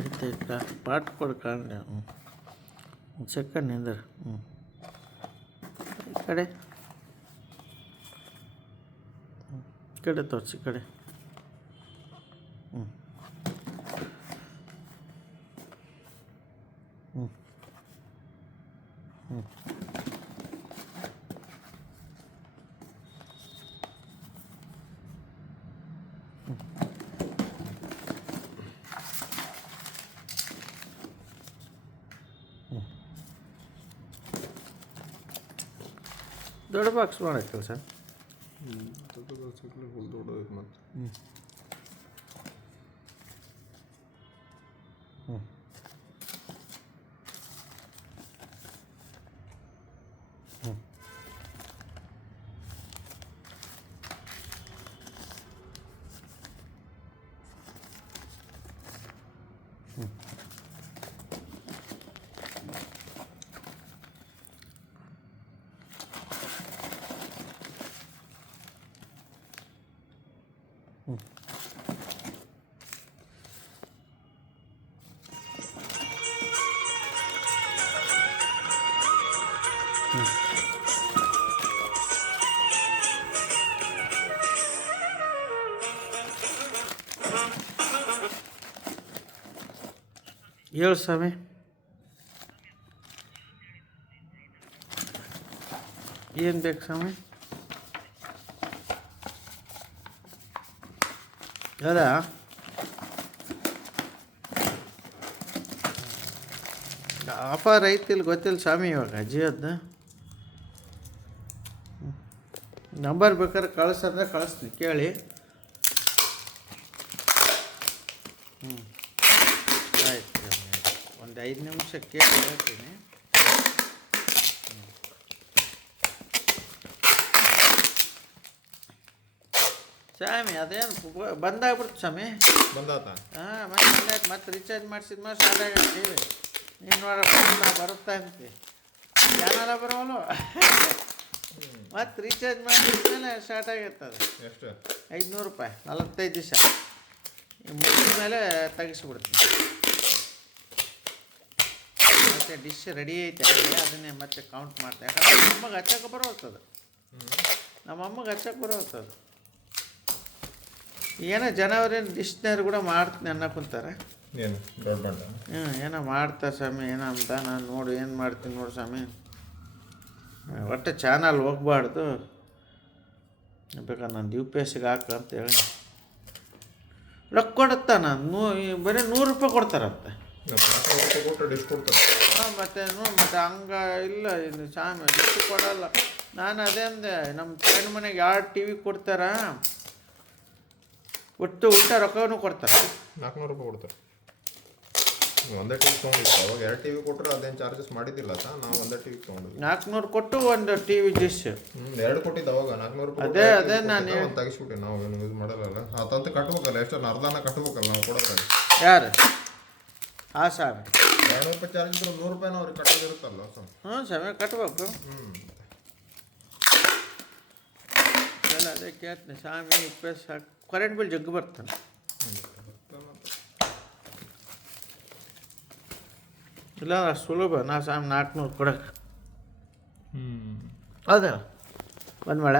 ಐತೆ ಪಾಟ್ ಕೊಡು ಕಾಣಲಿ. ಒಂದು ಸೆಕೆಂಡ್ ನಿಂದ್ರೆ. ಈ ಕಡೆ ತೋರಿಸಿ ಕಡೆ. ಹ್ಞೂ ಹ್ಞೂ ಹ್ಞೂ ದೊಡ್ಡ ಬಾಕ್ಸ್ ಮಾಡಕ್ಕೆ ಸರ್. ದೊಡ್ಡ ಬಾಕ್ಸ್ ಫುಲ್ ದೊಡ್ಡದೈತೆ ಮತ್ತು. ಹ್ಞೂ ಹ್ಞೂ ಹ್ಞೂ ಹ್ಞೂ ಹ್ಞೂ ಹೇಳು ಸ್ವಾಮಿ. ಏನು ಬೇಕು ಸ್ವಾಮಿ? ಅದ ಆಫರ್ ಐತಿಲ್ಲ ಗೊತ್ತಿಲ್ಲ ಸ್ವಾಮಿ ಇವಾಗ ಜಿಯೋದ್ದು. ನಂಬರ್ ಬೇಕಾದ್ರೆ ಕಳಿಸಂದ್ರೆ ಕಳಿಸ್ತೀನಿ ಕೇಳಿ. ಹ್ಞೂ ಆಯ್ತು, ಒಂದು 5 ನಿಮಿಷ ಕೇಳಿ ಹೇಳ್ತೀನಿ. ಸ್ವಾಮಿ ಅದೇನು ಬಂದಾಗ್ಬಿಡ್ತು ಸ್ವಾಮಿ. ಬಂದಾತ? ಹಾಂ ಮತ್ತೆ ಬಂದಾಯ್ತು. ಮತ್ತೆ ರೀಚಾರ್ಜ್ ಮಾಡಿಸಿದ ಮೇಲೆ ಸ್ಟಾರ್ಟ್ ಆಗೈತಿ. ನೀನು ನೋಡಪ್ಪ ಬರುತ್ತಾ ಅಂತೆ ಚಾನಲ ಬರೋವಲ್ಲ. ಮತ್ತು ರೀಚಾರ್ಜ್ ಮಾಡಿದ್ಮೇಲೆ ಸ್ಟಾರ್ಟ್ ಆಗೈತೆ ಅದು. ಎಷ್ಟು? 500 ರೂಪಾಯಿ 45 ದಿವಸ. ಮುಗಿದ ಮೇಲೆ ತೆಗಿಸ್ಬಿಡ್ತೀನಿ. ಮತ್ತು ಡಿಶ್ ರೆಡಿ ಐತೆ ಅದನ್ನೇ ಮತ್ತೆ ಕೌಂಟ್ ಮಾಡ್ತಾ. ಯಾಕಂದ್ರೆ ನಮಗೆ ಹಚ್ಚಕ್ಕೆ ಬರೋಗ್ತದೆ. ನಮ್ಮಮ್ಮಗೆ ಹಚ್ಚಕ್ಕೆ ಬರೋಗ್ತದೆ. ಏನೋ ಜನವರೇನು ಡಿಶ್ನರಿ ಕೂಡ ಮಾಡ್ತೀನಿ ಅನ್ನೋ ಕುಂತಾರೆ. ಏನು ದೊಡ್ಡ ಏನೋ ಮಾಡ್ತಾರೆ ಸ್ವಾಮಿ ಏನೋ ಅಂತ. ನಾನು ನೋಡು ಏನು ಮಾಡ್ತೀನಿ ನೋಡು ಸ್ವಾಮಿ. ಒಟ್ಟು ಚಾನಲ್ ಹೋಗ್ಬಾರ್ದು. ಬೇಕಾದ್ರೆ ನಾನು UPSಗೆ ಹಾಕು ಅಂತ ಹೇಳಿ ರೊಕ್ಕ ಕೊಡುತ್ತಾ. ನಾನು ಬರೀ 100 ರೂಪಾಯಿ ಕೊಡ್ತಾರಂತೆ. ಡಿಶ್ ಕೊಡ್ತಾರೆ. ಹಾಂ ಮತ್ತೆ ಮತ್ತೆ ಹಂಗೆ ಇಲ್ಲ ಇನ್ನು ಸ್ವಾಮಿ ಡಿಶ್ ಕೊಡಲ್ಲ. ನಾನು ಅದೇ ಅಂದೆ ನಮ್ಮ ಫ್ರೆಂಡ್ ಮನೆಗೆ 2 TV ಕೊಡ್ತಾರ. ಒಟ್ಟು ಊಟ ರೊಕ್ಕನೂ ಕೊಡ್ತಾರೆ. 400 ರೂಪಾಯಿ ಕೊಡ್ತಾರೆ. ಒಂದೇ ಟಿವಿ ತೊಗೊಂಡಿದ್ದೆ ಅವಾಗ. 2 TV ಕೊಟ್ಟರೆ ಅದೇನು ಚಾರ್ಜಸ್ ಮಾಡಿದ್ದಿಲ್ಲ ಸರ್. ನಾವು ಒಂದೇ ಟಿವಿ ತೊಗೊಂಡಿದ್ವಿ. 400 ಕೊಟ್ಟು ಒಂದು TV ಡಿಶ್. 2 ಕೊಟ್ಟಿದ್ದು ಅವಾಗ 400 ರೂಪಾಯಿ. ಅದೇ ನಾನು ಒಂದು ತೆಗಿಸ್ಬಿಟ್ಟು ನಾವು ಏನು ಯೂಸ್ ಮಾಡಲ್ಲ. ಅದಂತ ಕಟ್ಬೇಕಲ್ಲ. ಎಷ್ಟು ಅರ್ಧನ ಕಟ್ಬೇಕಲ್ಲ ನಾವು ಕೊಡೋದ್ರಾಗ. ಯಾರು? ಹಾಂ ಸ್ವಾಮಿ 200 ರೂಪಾಯಿ ಚಾರ್ಜ್ ಇದ್ರೆ 100 ರೂಪಾಯಿನ ಅವ್ರಿಗೆ ಕಟ್ಟೋದಿರುತ್ತಲ್ಲ ಸರ್. ಹ್ಞೂ ಸ್ವಾಮಿ ಕಟ್ಬೇಕು. ಎಲ್ಲ ಅದೇ ಕೇಳ್ತೀನಿ ಸ್ವಾಮಿ. UPS ಕರೆಂಟ್ ಬಿಲ್ ಜಗ್ಗು ಬರ್ತಾನೆ. ಇಲ್ಲ ಅಷ್ಟು ಸುಲಭ ನಾ ಸ್ವಾಮಿ 400 ಕೊಡಕ್ಕೆ. ಹೌದಾ ಬಂದ್ ಮಾಡ.